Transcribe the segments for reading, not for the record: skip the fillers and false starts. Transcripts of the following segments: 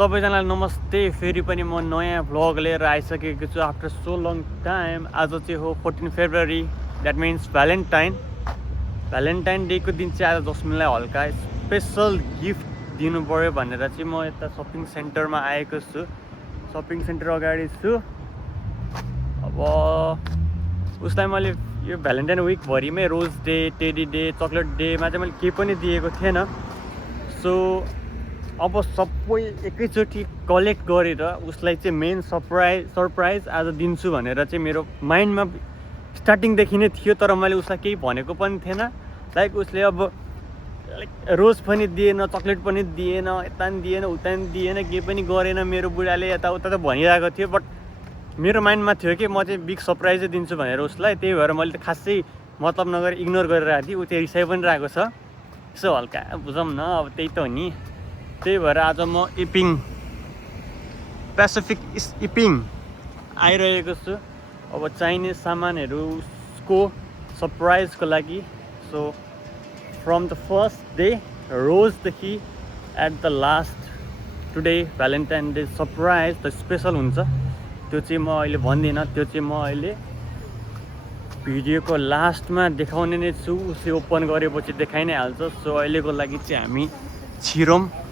सबैजनालाई नमस्ते। फेरि पनि म नयाँ भ्लग लिएर आइसकेको छु आफ्टर सो लङ टाइम। आज चाहिँ हो 14 फेब्रुअरी, द्याट मिन्स भ्यालेन्टाइन डेको दिन चाहिँ आज जस्मिनलाई हल्का स्पेसल गिफ्ट दिनु पऱ्यो भनेर चाहिँ म यता सपिङ सेन्टरमा आएको छु। सपिङ सेन्टर अगाडि छु। अब उसलाई मैले यो भ्यालेन्टाइन विकभरिमै rose day, teddy day, chocolate डेमा चाहिँ मैले केही पनि दिएको थिएन। सो अब सबै एकैचोटि कलेक्ट गरेर उसलाई चाहिँ मेन सरप्राइज आज दिन्छु भनेर चाहिँ मेरो माइन्डमा स्टार्टिङदेखि नै थियो। तर मैले उसलाई केही भनेको पनि थिएन। लाइक उसले अब रोज पनि दिएन, चक्लेट पनि दिएन, यता पनि दिएन, उता पनि दिएन, केही पनि गरेन। मेरो बुढाले यताउता त भनिरहेको थियो, बट मेरो माइन्डमा थियो कि म चाहिँ बिग सरप्राइजै दिन्छु भनेर उसलाई। त्यही भएर मैले त खासै मतलब नगरी इग्नोर गरिरहेको थिएँ। ऊ त्यो रिसाइ पनि रहेको छ। यसो हल्का बुझौँ न, अब त्यही त हो नि। त्यही भएर आज म पेसिफिक आइरहेको छु। अब चाहिने सामानहरूको सरप्राइजको लागि। So from the first day रोजदेखि at the last today Valentine day surprise त स्पेसल हुन्छ। त्यो चाहिँ म अहिले भन्दिनँ, त्यो चाहिँ म अहिले भिडियोको लास्टमा देखाउने नै छु। उसले ओपन गरेपछि देखाइ नै हाल्छ। सो अहिलेको लागि चाहिँ हामी छिरौँ।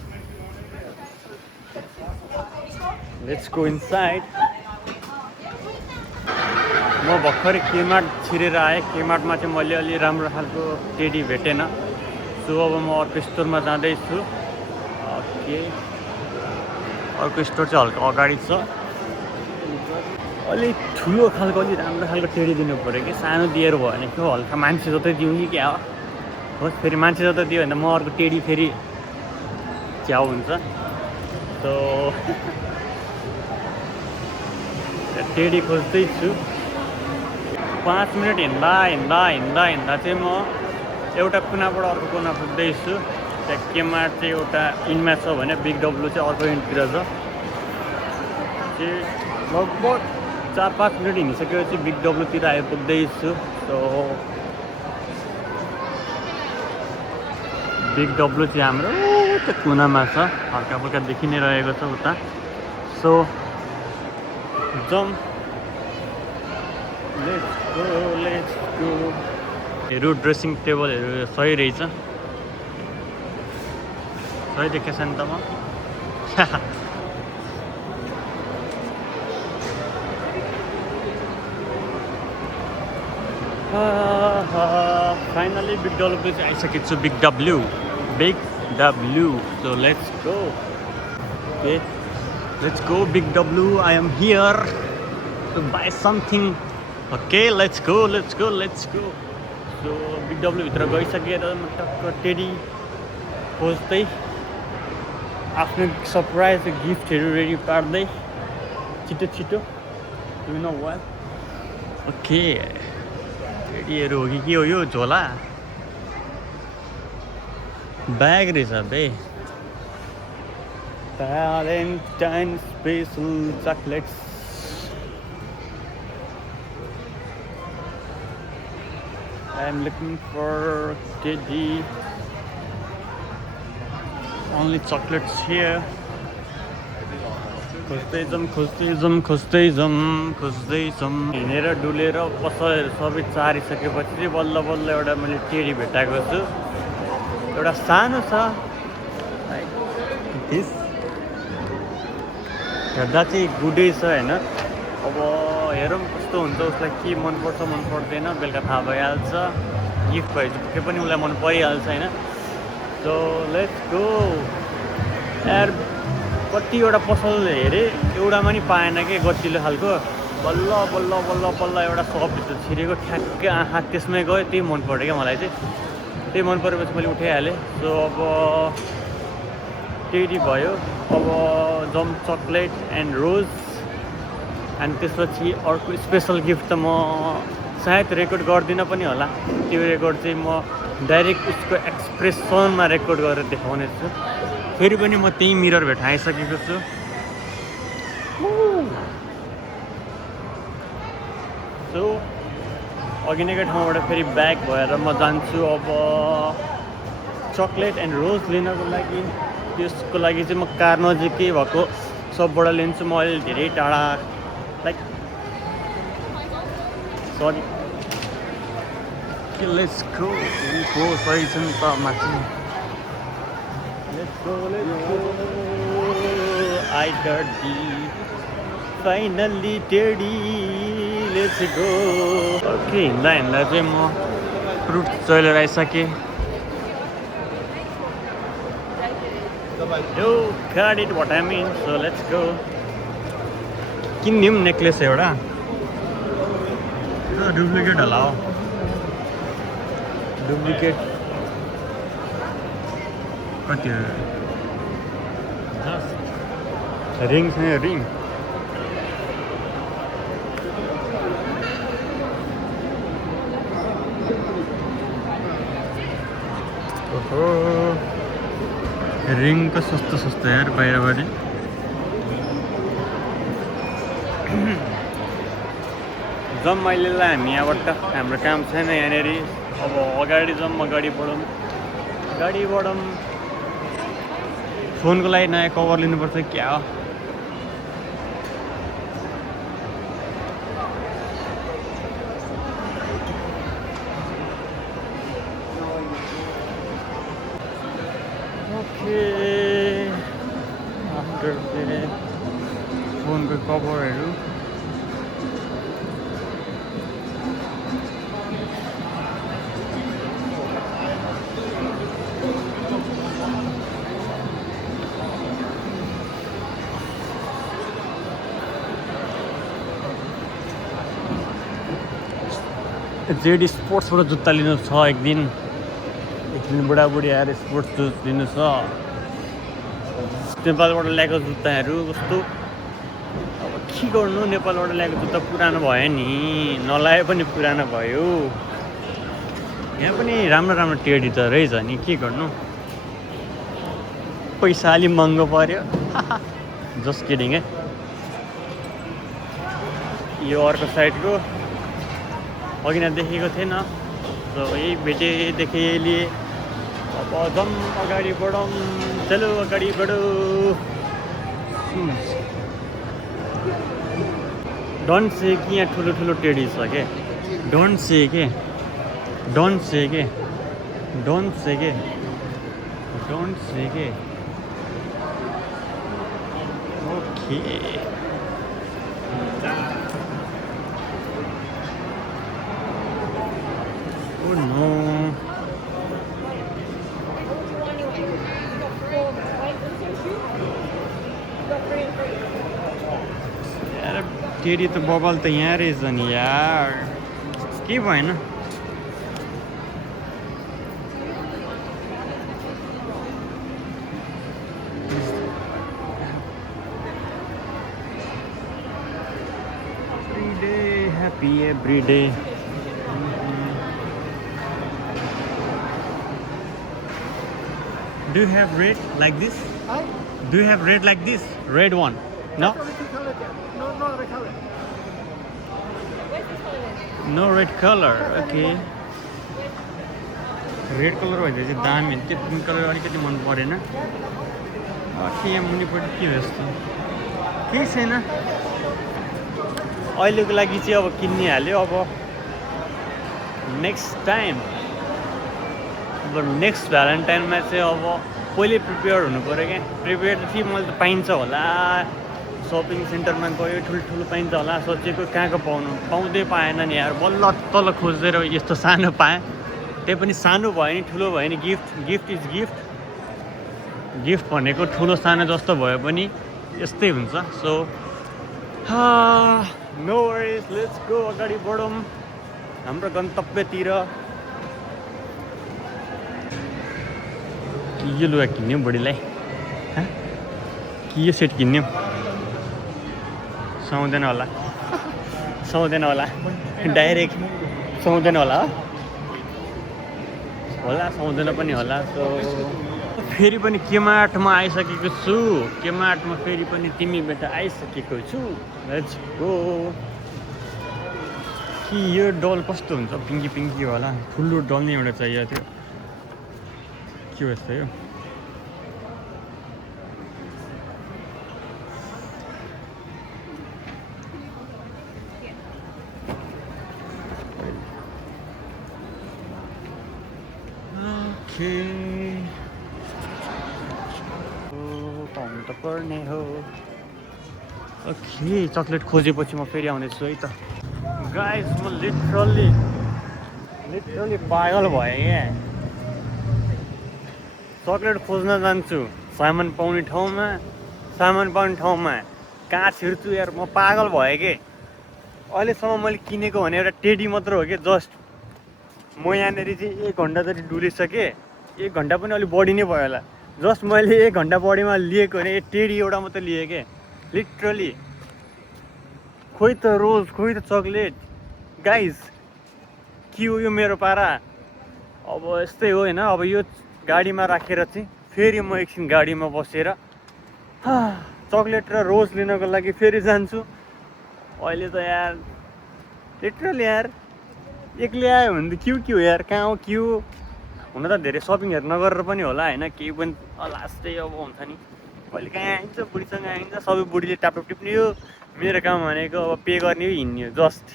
Let's go inside. म भर्खरै केमार्ट छिरेर आएँ। केमार्टमा चाहिँ मैले अलि राम्रो खालको टेडी भेटेन। सो अब म अर्को स्टोरमा जाँदैछु। ओके, अर्को स्टोर चाहिँ हल्का अगाडि छ। अलिक ठुलो खालको, अलिक राम्रो खालको टेडी दिनु पऱ्यो कि सानो दिएर भयो भने के हल्का मान्छे जतै दिउँ कि क्या हो। फेरि मान्छे जतै दियो भने त म अर्को टेडी फेरि च्याउ हुन्छ। सो टेडी खोज्दैछु। 5 मिनट हिँड्दा चाहिँ म एउटा कुनाबाट अर्को कुना पुग्दैछु। त्यहाँ केमार्ट चाहिँ एउटा इन्डमा छ भने बिग डब्लु चाहिँ अर्को इन्डतिर छ। लगभग 4-5 मिनट हिँडिसकेपछि बिग डब्लुतिर आइपुग्दैछु। सो बिग डब्लु चाहिँ हाम्रो त्यो कुनामा छ, हल्का फुल्का देखि नै रहेको छ उता। सो जम, लेट्स गो। हेरौँ ड्रेसिङ टेबलहरू सही रहेछ। सही देखेछ नि त म। फाइनली बिग डब्लु चाहिँ आइसकेको छु। Big W. So let's go. Okay, let's go Big W. I am here to buy something. Okay, let's go. So Big W भित्र गइसकेर म टक्क टेडी खोज्दै आफ्नो सरप्राइज गिफ्टहरू रेडी पार्दै छिटो यु नो वाट। ओके, टेडीहरू हो कि के हो यो? झोला ब्याग रहेछ बे। Valentine special chocolates. I'm looking for teddy. Only chocolates here. खोज्दै जाउँ। हिँडेर डुलेर पसलहरू सबै चारिसकेपछि चाहिँ बल्ल एउटा मैले टेडी भेटाएको छु। एउटा सानो छ, हेर्दा चाहिँ गुडै छ होइन। अब हेरौँ कस्तो हुन्छ, उसलाई के मनपर्छ मन पर्दैन बेलुका थाहा भइहाल्छ। गिफ्ट भएपछि के पनि उसलाई मन परिहाल्छ होइन। So let's go. यार कतिवटा पसल हेरेँ, एउटामा नि पाएन कि गतिलो खालको। बल्ल एउटा सपभित्र छिरेको ठ्याक्कै आँखा त्यसमै गयो। त्यही मन पऱ्यो क्या मलाई चाहिँ। त्यही मन परेपछि मैले उठाइहालेँ। सो अब टेडी भयो। अब जम चक्लेट एन्ड रोज। अनि त्यसपछि अर्को स्पेसल गिफ्ट त म सायद रेकर्ड गर्दिनँ पनि होला। त्यो रेकर्ड चाहिँ म डाइरेक्ट उसको एक्सप्रेसनमा रेकर्ड गरेर देखाउने छु। फेरि पनि म त्यही मिरर भेटाइसकेको छु। सो अघि नैको ठाउँबाट फेरि ब्याक भएर म जान्छु अब चक्लेट एन्ड रोज लिनको लागि। त्यसको लागि चाहिँ म कार नजिकै भएको सबबाट लिन्छु। म अहिले धेरै टाढा लाइक सरी लेट्स गो सही छ नि त माथि let's go I got the finally teddy let's go okay हिँड्दा हिँड्दा चाहिँ म फ्रुट चलेर आइसकेँ यो got it what I mean so let's go किन्दिउँ नेक्लेस एउटा डुप्लिकेट होला हो डुप्लिकेट कति हो रिङ छ रिङ ओहो रिङ त सस्तो यार बाहिरबारी जाउँ मैले हामी यहाँबाट हाम्रो काम छैन यहाँनिर अब अगाडि जाउँ अगाडि बढौँ फोनको लागि नयाँ कभर लिनुपर्छ क्या हो आफ्टर फोनको कभरहरू जेडी स्पोर्ट्सबाट जुत्ता लिनु छ एक दिन बुढाबुढी आएर स्पोर्ट्स जुत्ता लिनु छ नेपालबाट ल्याएको जुत्ताहरू कस्तो अब के गर्नु नेपालबाट ल्याएको जुत्ता पुरानो भयो नि नलाए पनि पुरानो भयो यहाँ पनि राम्रो टेडी त रहेछ नि के गर्नु पैसा अलि महँगो पर्यो जस्ट किडिङ है यो अर्को साइडको अघि नै देखेको थिएन सो यही भेटेदेखि लिए अब जाउँ अगाडि बढौँ चलो अगाडि बढो डोन्ट से कि यहाँ ठुलो टेडी छ के डोन्ट से के ओके Oh no. यार टेडी त बबल त यहाँ रहेछ नि यार के भएन happy every day Do you have red like this? Huh? Do you have red like this? Red one? No? No red color. No red color. Okay. Red color भए चाहिँ दामी त्यो पिङ्क कलर अलिकति मन परेन के यहाँ मुनिपट्टि के जस्तो केही छैन अहिलेको लागि चाहिँ अब किनिहाल्यो अब नेक्स्ट टाइम अब नेक्स्ट भ्यालेन्टाइनमा चाहिँ अब पहिले प्रिपेयर हुनु पऱ्यो क्या प्रिपेयर चाहिँ मैले त पाइन्छ होला सपिङ सेन्टरमा गयो ठुल्ठुलो पाइन्छ होला सोचेको कहाँको पाउँदै पाएन नि यार बल्ल तल खोजेर यस्तो सानो पाएँ त्यही पनि सानो भयो नि ठुलो भयो नि गिफ्ट इज गिफ्ट भनेको ठुलो सानो जस्तो भयो पनि यस्तै हुन्छ so no worries let's go अगाडि बढौँ हाम्रो गन्तव्यतिर यो लुगा किन्यौँ बुढीलाई कि यो सेट किन्यौँ सुहाउँदैन होला डाइरेक्ट सुहाउँदैन होला सुहाउँदैन पनि होला सो फेरि पनि केमार्टमा आइसकेको छु केमार्टमा फेरि पनि तिमी बेटा आइसकेको छु लेट्स गो कि यो डल कस्तो हुन्छ पिङ्की होला ठुलो डल नै एउटा चाहिएको थियो के हो यस्तो यो ओके पाउनु त पर्ने हो ओके चक्लेट खोजेपछि म फेरि आउँदैछु है त गाइस म लिटरली पागल भएँ क्या चक्लेट खोज्न जान्छु सामान पाउने ठाउँमा कहाँ छिर्छु यार म पागल भएँ कि अहिलेसम्म मैले किनेको भने एउटा टेडी मात्र हो कि जस्ट म यहाँनिर चाहिँ 1 घन्टा जति डुलिसकेँ 1 घन्टा पनि अलिक बढी नै भयो होला जस्ट मैले 1 घन्टा बढीमा लिएको भने टेडी एउटा मात्रै लिएँ क्या लिटरली खोइ त रोज खोइ त चक्लेट गाइस के हो यो मेरो पारा अब यस्तै हो होइन अब यो गाडीमा राखेर चाहिँ फेरि म एकछिन गाडीमा बसेर चक्लेट र रोज लिनको लागि फेरि जान्छु अहिले त यार लिटरली यार एक्लै आयो भने त के हो यार कहाँ हो के हो हुन त धेरै सपिङहरू नगरेर पनि होला होइन केही पनि लास्टै अब हुन्छ नि कहिले कहाँ आइन्छ बुढीसँग आइन्छ सबै बुढीले टापटप टिप्ने हो मेरो काम भनेको अब पे गर्ने हो हिँड्ने हो जस्ट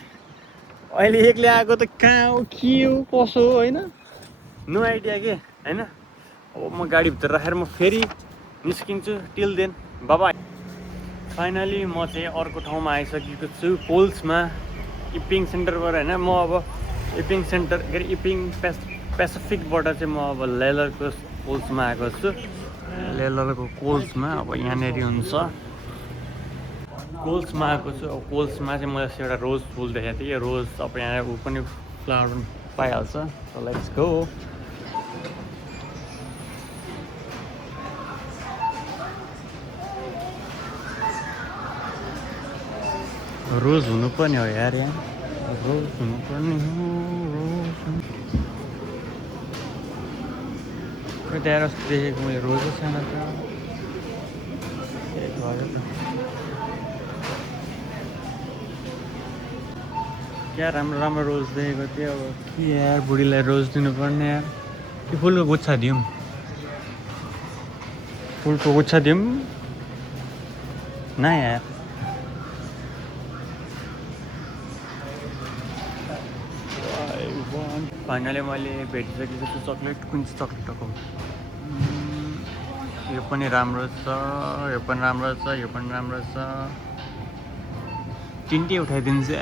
अहिले एक्लै आएको त कहाँ हो के हो कसो हो होइन नो आइडिया के होइन अब म गाडीभित्र राखेर म फेरि निस्किन्छु टिल देन बाबा फाइनली म चाहिँ अर्को ठाउँमा आइसकेको छु पोल्समा इपिङ सेन्टरबाट होइन म अब इपिङ सेन्टर के अरे इपिङ पेसिफिकबाट चाहिँ म अब लेलरको पोल्समा आएको छु लेलरको कोल्समा अब यहाँनिर हुन्छ कोल्समा आएको छु अब कोल्समा चाहिँ मैले एउटा रोज फुल देखाएको थिएँ रोज अब यहाँ ऊ पनि फ्लावर पाइहाल्छ लेट्स गो रोज हुनुपर्ने हो यार यहाँ रोज हुनुपर्ने हो रोज खोइ त्यहाँ जस्तो देखेको मैले रोजै छैन त क्या राम्रो रोज देखेको थियो अब के यार बुढीलाई रोज दिनुपर्ने यार कि फुलको गुच्छा दिउँ न यार फाइनली मैले भेटिसकेको छु चक्लेट कुन चाहिँ चक्लेट हो यो पनि राम्रो छ यो पनि राम्रो छ यो पनि राम्रो छ तिनटै उठाइदिन्छु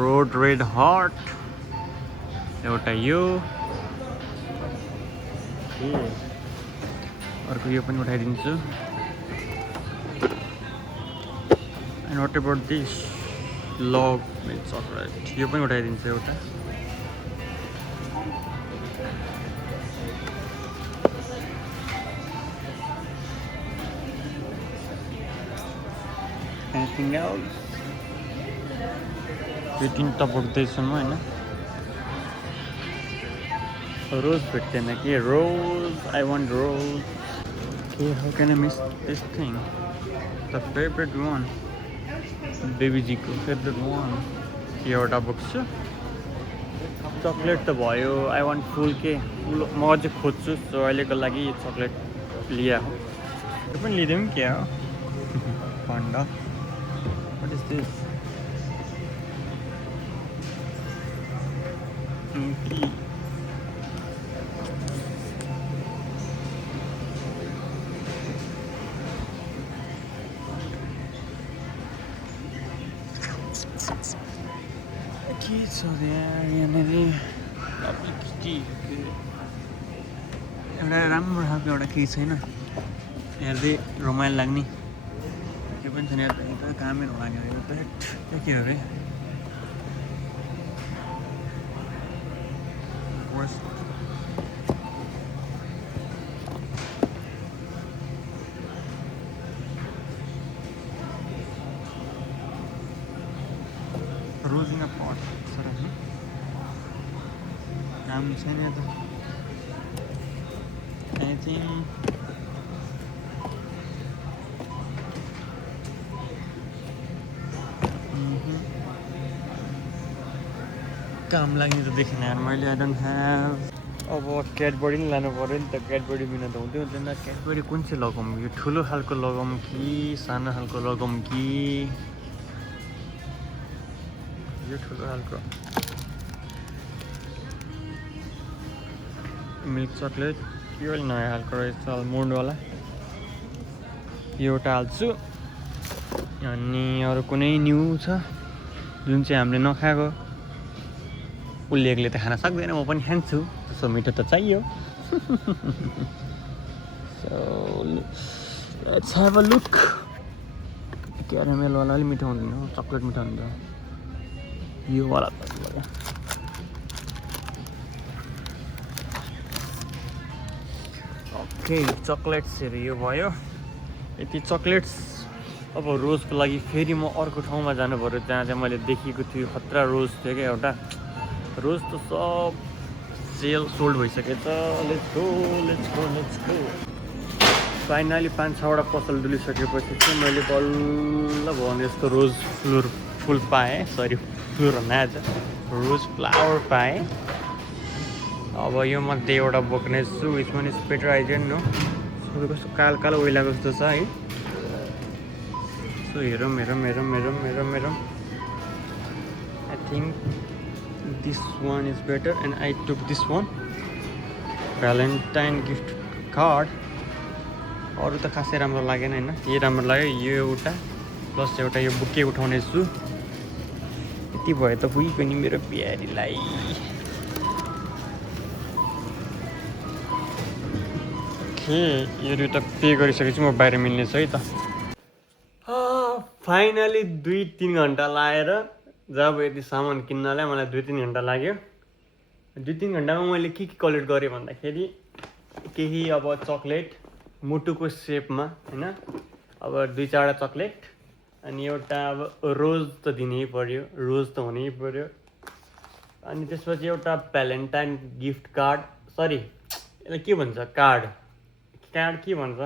रोड रेड हट एउटा यो अर्को यो पनि उठाइदिन्छु and what about this love milk chocolate यो पनि उठाइदिन्छु एउटा एनिथिङ एल्स यो तिनवटा बोक्दैछु म होइन रोज भेट्दैन कि रोज आई वान्ट रोज के how can I miss this thing the favourite one बेबीजीको फेभरेट वान एउटा बोक्छु चक्लेट त भयो आई वान्ट फुल के फुल म अझै खोज्छु सो अहिलेको लागि चक्लेट लिया हो यो पनि लिँदैम क्या हो भन्दा वाट इज दिस के छ यहाँनिर एउटा राम्रो खालको एउटा केही छैन हेर्दै रमाइलो लाग्ने यो पनि छैन यता कामै लाग्यो यो त के अरे रोज इन पट सर काम छैन त आई थिङ्क काम लाग्ने त देखेन यार मैले आई डोन्ट ह्याभ अब क्याडबरी नि लानु पऱ्यो नि त क्याडबरी बिना त हुँदैन क्याडबरी कुन चाहिँ लगाउँ यो ठुलो खालको लगाउँ कि सानो खालको लगाउँ कि यो ठुलो खालको मिल्क चक्लेट यो अलि नयाँ खालको रहेछ आलमोन्डवाला यो एउटा हाल्छु अनि अरू कुनै न्यू छ जुन चाहिँ हामीले नखाएको उसले एक्लै त खान सक्दैन म पनि खान्छु त्यसो मिठो त चाहियो So let's have a look. Caramel वाला अलि मिठो हुँदैन चक्लेट मिठो हुन्छ यो वाला त ओके चक्लेट्सहरू यो भयो यति चक्लेट्स अब रोजको लागि फेरि म अर्को ठाउँमा जानु पऱ्यो जहाँ चाहिँ मैले देखेको थिएँ खतरा रोज थियो क्या एउटा रोज त सब सेल सोल्ड भइसकेछ लेट्स गो फाइनली 5-6वटा पसल डुलिसकेपछि चाहिँ मैले बल्ल भने जस्तो रोज फुल पाएँ सरी फ्लोर भन्दा आज रोज फ्लावर पाएँ अब यो मध्ये एउटा बोक्नेछु यसमा नि स्पेटर आइजन नो कस्तो कालो कालो ओइलाको जस्तो छ है सो हेरौँ I think this one is better and I took this one Valentine gift card अरू त खासै राम्रो लागेन होइन यही राम्रो लाग्यो यो एउटा प्लस एउटा यो बुके उठाउने छु यति भयो त पुगेको नि मेरो प्यारीलाई ओके यो दुइटा पे गरिसकेपछि म बाहिर मिल्नेछु है त फाइनली 2-3 घन्टा लाएर जब यति सामान किन्नलाई मलाई 2-3 घन्टा लाग्यो 2-3 घन्टामा मैले के कलेक्ट गरेँ भन्दाखेरि केही अब चक्लेट मुटुको सेपमा होइन अब 2-4वटा चक्लेट अनि एउटा अब रोज त दिनै पर्यो रोज त हुनै पर्यो अनि त्यसपछि एउटा भ्यालेन्टाइन गिफ्ट कार्ड सरी यसलाई के भन्छ कार्ड के भन्छ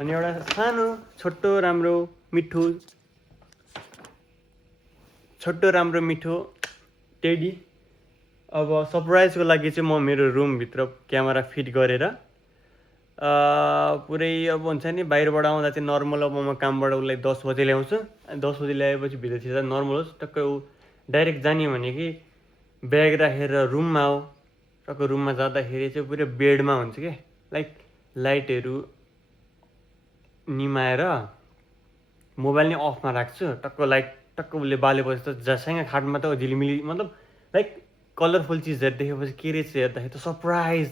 अनि एउटा सानो छोटो राम्रो मिठो टेडी अब सरप्राइजको लागि चाहिँ म मेरो रुमभित्र क्यामेरा फिट गरेर पुरै अब हुन्छ नि बाहिरबाट आउँदा चाहिँ नर्मल अब म कामबाट उसलाई 10 बजे ल्याउँछु अनि 10 बजे ल्याएपछि भित्रतिर नर्मल होस् टक्कै ऊ डाइरेक्ट जाने भने कि ब्याग राखेर रुममा आऊ टक्कै रुममा जाँदाखेरि चाहिँ पुरै बेडमा हुन्छ कि लाइक लाइटहरू निमाएर मोबाइल नै अफमा राख्छु टक्क लाइट टक्क उसले बालेपछि त जसँग खाटमा त झिलिमिली मतलब लाइक कलरफुल चिजहरू देखेपछि के रहेछ हेर्दाखेरि त सरप्राइज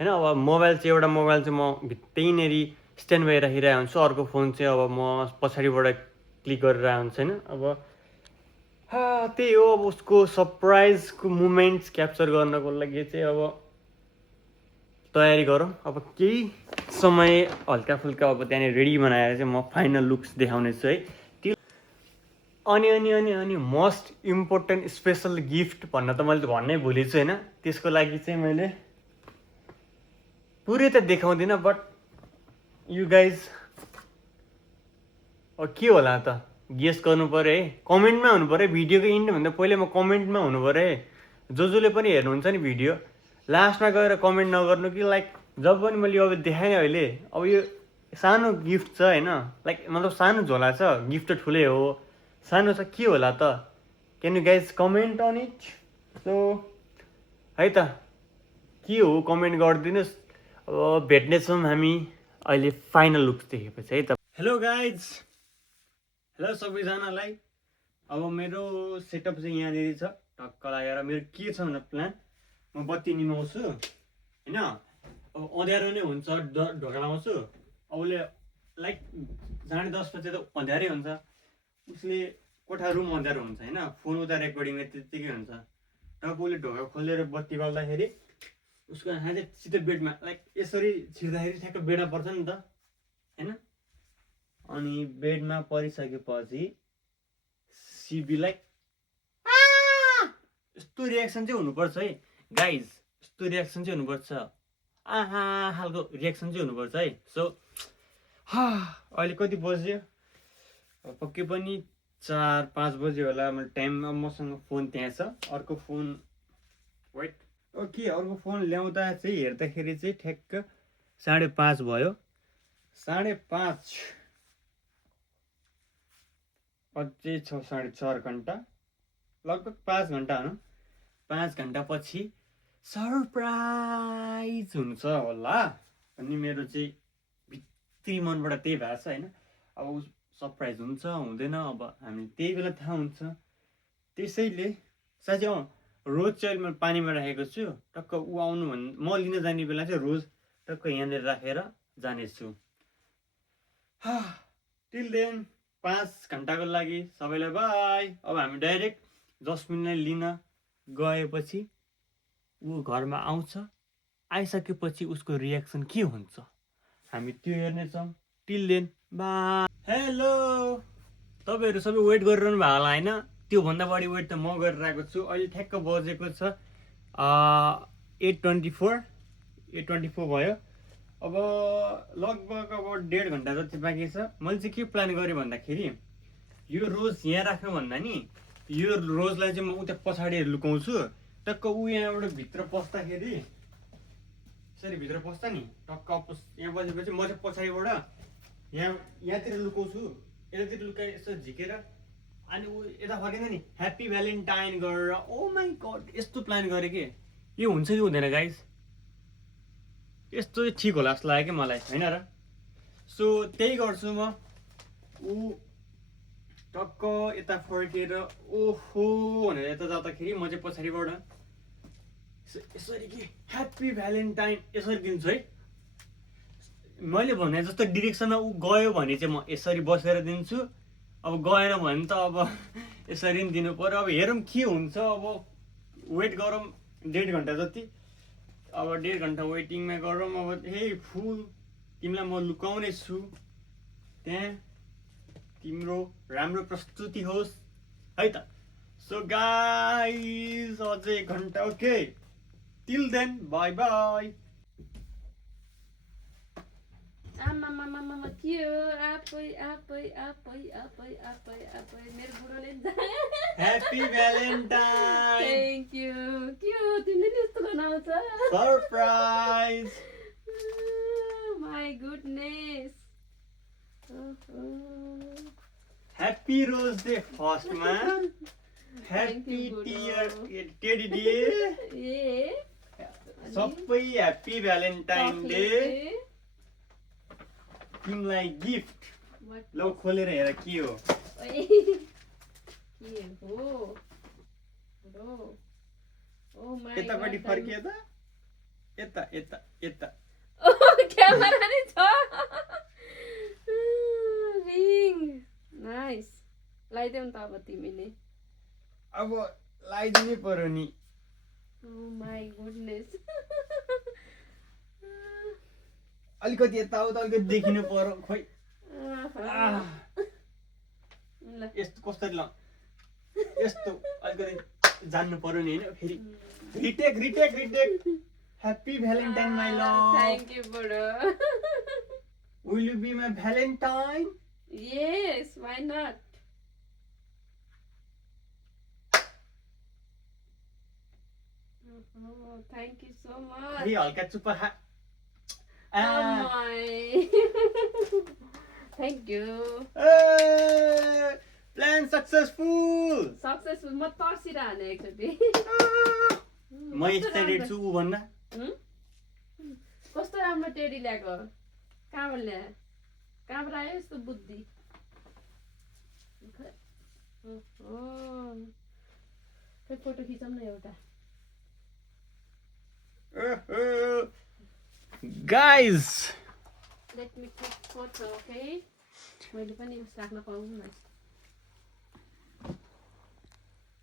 होइन अब मोबाइल चाहिँ एउटा मोबाइल चाहिँ म त्यहीँनिर स्ट्यान्ड बाई राखिरहेको हुन्छु अर्को फोन चाहिँ अब म पछाडिबाट क्लिक गरेर हुन्छ होइन अब त्यही हो अब उसको सरप्राइजको मुमेन्ट्स क्याप्चर गर्नको लागि चाहिँ अब तयारी गरौँ अब केही समय हल्का फुल्का अब त्यहाँनिर रेडी बनाएर चाहिँ म फाइनल लुक्स देखाउने छु है त्यो अनि मोस्ट इम्पोर्टेन्ट स्पेसल गिफ्ट भन्न त मैले भन्नै भुलेछु होइन त्यसको लागि चाहिँ मैले पुरै त देखाउँदिनँ बट यु गाइज के होला त गेस गर्नु पऱ्यो है कमेन्टमा हुनु पऱ्यो भिडियोको इन्डभन्दा पहिले म कमेन्टमा हुनु पऱ्यो है जसले पनि हेर्नुहुन्छ नि भिडियो लास्टमा गएर कमेन्ट नगर्नु कि लाइक जब पनि मैले अब देखाएँ अहिले अब यो सानो गिफ्ट छ होइन लाइक मतलब सानो झोला छ गिफ्ट त ठुलै हो सानो छ के होला त can you guys comment on it so है त के हो कमेन्ट गरिदिनुहोस् अब भेट्नेछौँ हामी अहिले फाइनल लुक्स देखेपछि है त हेलो गाइज हेलो सबैजनालाई अब मेरो सेटअप चाहिँ यहाँनिर छ टक्क लागेर मेरो के छ भने प्लान म बत्ती निभाउँछु होइन अब अँध्यारो नै हुन्छ ढोका लगाउँछु अब उसले लाइक 10:30 बजे त अँध्यारै हुन्छ उसले कोठा रुम अँध्यारो हुन्छ होइन फोन उता रेकर्डिङले त्यत्तिकै हुन्छ टक्क उसले ढोका खोलेर बत्ती बाल्दाखेरि उसको आँखा चाहिँ सिधै बेडमा लाइक यसरी छिर्दाखेरि ठ्याक्क बेडमा पर्छ नि त होइन अनि बेडमा परिसकेपछि सिबी लाइक यस्तो रियाक्सन चाहिँ हुनुपर्छ है गाइज यस्तो रियाक्सन चाहिँ हुनुपर्छ आहा खालको रियाक्सन चाहिँ हुनुपर्छ है सो अहिले कति बज्यो पक्कै पनि 4-5 बज्यो होला मैले टाइममा मसँग फोन त्यहाँ छ अर्को फोन वेट ओके अर्को फोन ल्याउँदा चाहिँ हेर्दाखेरि चाहिँ ठ्याक्क 5:30 भयो 5:30 अझै छ 4.5 घन्टा लगभग 5 घन्टा भनौँ 5 घन्टा पछि सरप्राइज हुन्छ होला अनि मेरो चाहिँ भित्री मनबाट त्यही भएको छ होइन अब सरप्राइज हुन्छ हुँदैन अब हामी त्यही बेला थाहा हुन्छ त्यसैले साँच्चै रोज चाहिँ अहिले मैले पानीमा राखेको छु टक्क ऊ आउनु म लिन जाने बेला चाहिँ रोज टक्क यहाँनिर राखेर जानेछु टिल देन 5 घन्टाको लागि सबैलाई बाई अब हामी डाइरेक्ट जस्मिनलाई लिन गएपछि ऊ घरमा आउँछ आइसकेपछि उसको रियाक्सन के हुन्छ हामी त्यो हेर्नेछौँ टिल देन बाई हेलो तपाईँहरू सबै वेट गरिरहनु भएको होला होइन त्योभन्दा बढी वेट त म गरिरहेको छु अहिले ठ्याक्क बजेको छ 8:24 भयो अब लगभग अब 1.5 घन्टा जति बाँकी छ मैले चाहिँ के प्लान गरेँ भन्दाखेरि यो रोज यहाँ राख्नु भन्दा नि यो रोजलाई चाहिँ म उता पछाडि लुकाउँछु टक्क ऊ यहाँबाट भित्र पस्दाखेरि यसरी भित्र पस्छ नि टक्क यहाँ बसेपछि म चाहिँ पछाडिबाट यहाँतिर लुकाउँछु यतातिर लुकाए यसो झिकेर अनि ऊ यता फर्किँदा नि ह्याप्पी भ्यालेन्टाइन गरेर ओ माई गड यस्तो प्लान गरेँ कि यो हुन्छ कि हुँदैन गाइस यस्तो चाहिँ ठिक होला जस्तो लाग्यो कि मलाई होइन र सो त्यही गर्छु म ऊ टक्क यता फर्केर ओहो भनेर यता जाँदाखेरि म चाहिँ पछाडिबाट यसरी कि ह्याप्पी भ्यालेन्टाइन यसरी दिन्छु है मैले भने जस्तो डिरेक्सनमा ऊ गयो भने चाहिँ म यसरी बसेर दिन्छु अब गएन भने त अब यसरी पनि दिनु पर्यो अब हेरौँ के हुन्छ अब वेट गरौँ 1.5 घन्टा जति अब 1.5 घन्टा वेटिङमा गरौँ अब हे फुल तिमीलाई म लुकाउने छु त्यहाँ तिम्रो राम्रो प्रस्तुति होस् है त सो गाइस अझै 1 घन्टा okay till then bye bye आमा के हो आफै मेरो बुढोले ह्याप्पी भ्यालेन्टाइन थ्याङ्क यू के हो तिमीले नि यस्तो बनाउँछ surprise my goodness happy rose day फर्स्टमा ह्याप्पी टेडी डे ए सबै ह्याप्पी भ्यालेन्टाइन डे तिमीलाई गिफ्ट लौ खोलेर हेर के हो यतापट्टि फर्कियो त यता यता यता क्यामेरा नि छ रिङ नाइस लगाइदेऊ नि त अब तिमीले अब लगाइदिनै पर्यो नि माई गुडनेस अलिकति यताउता अलिकति देखिनु पर्यो खोइ यस्तो कसरी ल यस्तो अलिकति जान्नु पर्यो नि होइन फेरि retake happy Valentine my love thank you बुढो will you be my Valentine yes why not oh thank you so much फेरि हल्का चुप्पा खा oh my thank you plan successful म तर्सिरहने एकचोटि म एक्साइटेड छु उ भन्दा कस्तो राम्रो टेडी ल्याएको कहाँबाट ल्याए कहाँबाट आयो यस्तो बुद्धि खै फोटो खिचौँ न एउटा guys let me click photo okay मैले पनि उस राख्न पाऊँ न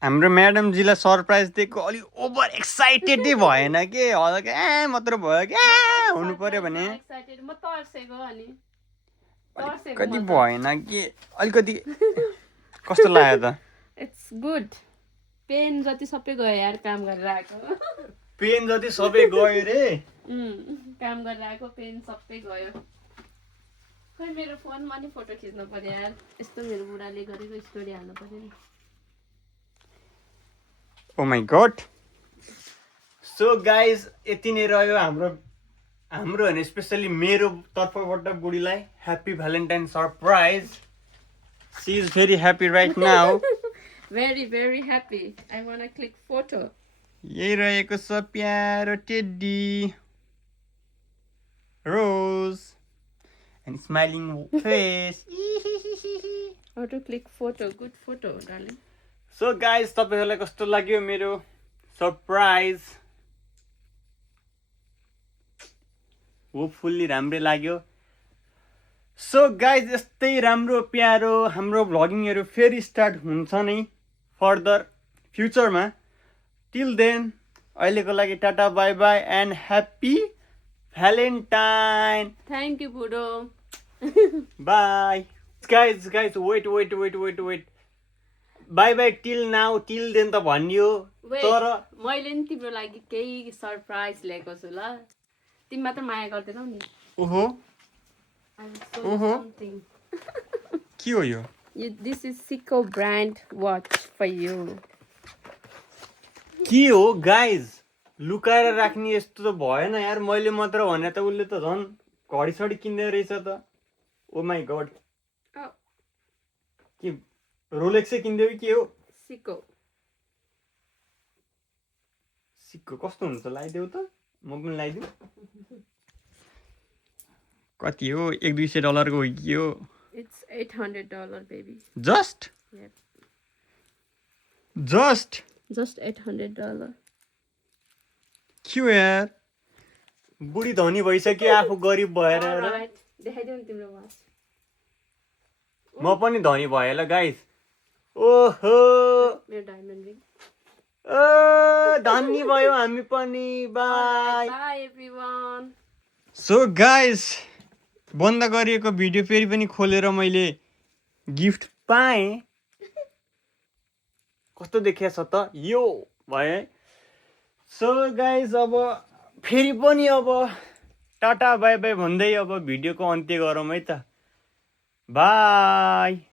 हाम्रो म्याडमजीलाई सरप्राइज दिएको अलिक ओभर एक्साइटेडै भएन के हल्का मात्र भयो क्या हुनु पर्यो भने एक्साइटेड म तर्सेको अनि कति भएन कि अलिकति कस्तो लाग्यो त इट्स गुड पेन जति सबै गयो यार काम गरेर आएको पेन जति सबै गयो रे काम गरेर आएको पेन सबै गयो खै मेरो फोनमा नि फोटो खिच्नु पर्यो यार यस्तो मेरो बुढाले गरेको स्टोरी हाल्नु पर्यो नि oh my god so guys यति नै रह्यो हाम्रो होइन स्पेसली मेरो तर्फबाट बुढीलाई happy Valentine surprise she is very happy right now very very happy I want to click photo यही रहेको छ प्यारो teddy rose and smiling face Auto click photo, good photo, darling. So guys तपाईँहरूलाई कस्तो लाग्यो मेरो सरप्राइज होपफुल्ली राम्रै लाग्यो सो गाइज यस्तै राम्रो प्यारो हाम्रो भ्लगिङहरू फेरि स्टार्ट हुन्छ नै फर्दर फ्युचरमा टिल देन अहिलेको लागि टाटा bye bye and happy Valentine Thank you, Budo. Bye guys wait bye bye till now till then त भनियो Wait, तर मैले नि तिम्रो लागि केही सरप्राइज ल्याएको छु ल तिमी मात्र माया गर्दैनौ नि ओहो I will show you something. के हो यो This is Seiko brand watch for you. के हो गाइज लुकाएर राख्ने यस्तो त भएन यार मैले मात्र भने त उसले त झन् घडी किन्दै रहेछ त ओ माई गड Oh, के रोलेक्सै किनिदियो कि के हो Seiko. सिक्को कस्तो हुन्छ लगाइदेऊ त म पनि लगाइदिउँ कति हो $100-200 हो कि हो It's $800, baby. Just Yep. Just Just $800. के हो यार बुढी धनी भइसक्यो आफू गरिब भएर र Alright. देखाइदेऊ नि तिम्रो watch. म पनि धनी भएँ ल गाइस ओहो मेरो diamond ring. धनी भयो हामी पनि by Bye everyone. So guys बन्द गरिएको भिडियो फेरि पनि खोलेर मैले गिफ्ट पाएँ कस्तो देखिया छ त यो भए सो गाइस अब फेरि पनि अब टाटा बाई बाई भन्दै अब भिडियोको अन्त्य गरौँ है त बाई